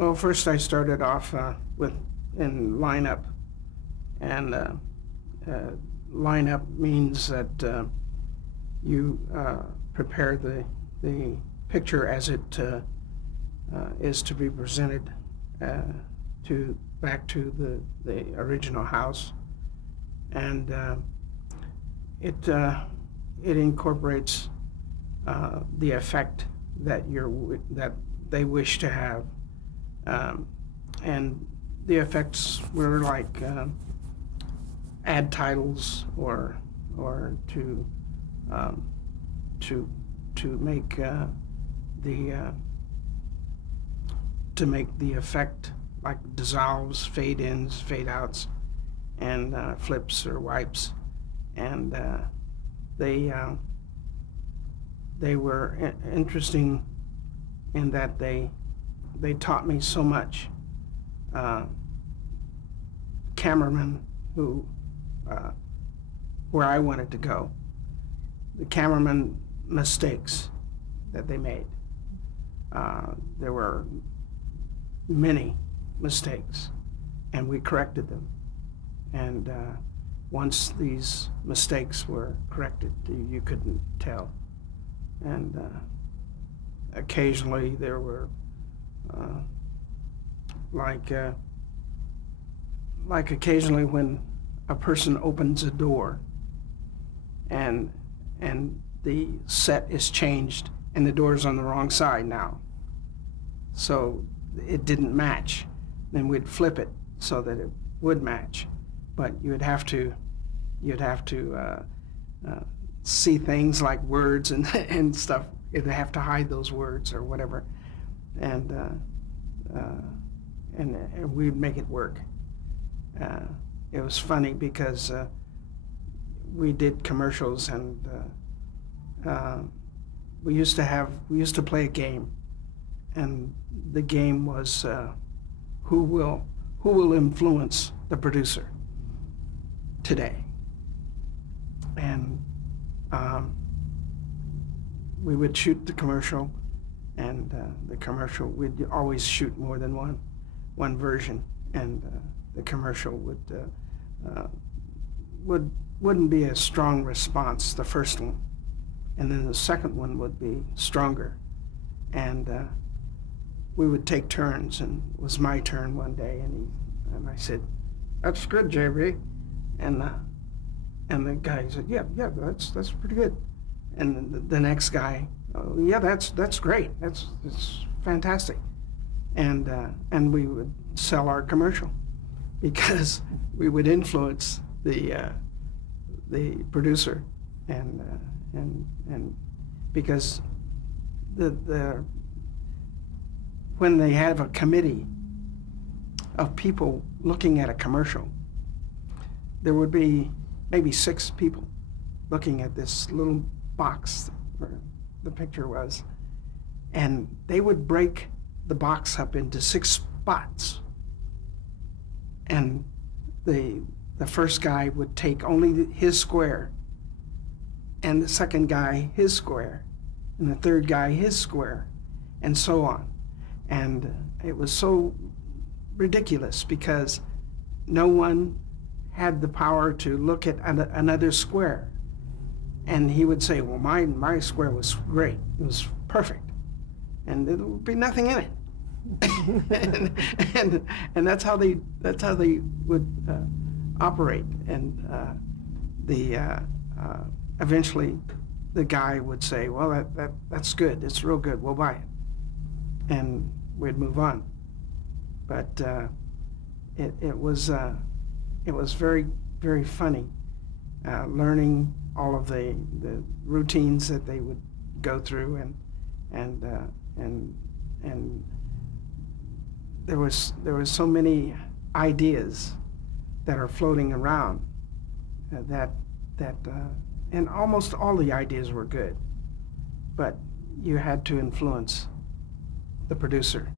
Well, first I started off in lineup, and lineup means that you prepare the picture as it is to be presented back to the original house, and it incorporates the effect that they wish to have. And the effects were like add titles or to make the effect like dissolves, fade ins, fade outs, and flips or wipes, and they were interesting in that they taught me so much. Cameramen who where I wanted to go, the cameraman mistakes that they made. There were many mistakes, and we corrected them. And once these mistakes were corrected, you couldn't tell. And occasionally there were like occasionally when a person opens a door and the set is changed and the door's on the wrong side now, so it didn't match, then we'd flip it so that it would match, but you'd have to see things like words and stuff. You'd have to hide those words or whatever, and we'd make it work. It was funny because we did commercials, and we used to play a game, and the game was who will influence the producer today. And we would shoot the commercial, and the commercial, we'd always shoot more than one version, and the commercial wouldn't be a strong response, the first one, and then the second one would be stronger, and we would take turns, and it was my turn one day, and I said, "That's good, JB," and the guy said, "Yeah, that's pretty good," and the next guy, "Oh, yeah, that's great, that's fantastic," and we would sell our commercial because we would influence the producer, and because when they have a committee of people looking at a commercial, there would be maybe 6 people looking at this little box where the picture was, and they would break the box up into 6 spots, and the first guy would take only his square, and the second guy his square, and the third guy his square, and so on. And it was so ridiculous because no one had the power to look at another square. And he would say, "Well, my square was great, it was perfect, and there would be nothing in it." and that's how they would operate. And eventually the guy would say, "Well, that's good, it's real good, we'll buy it," and we'd move on. But it was very, very funny learning all of the routines that they would go through, and there was so many ideas that are floating around and almost all the ideas were good, but you had to influence the producer.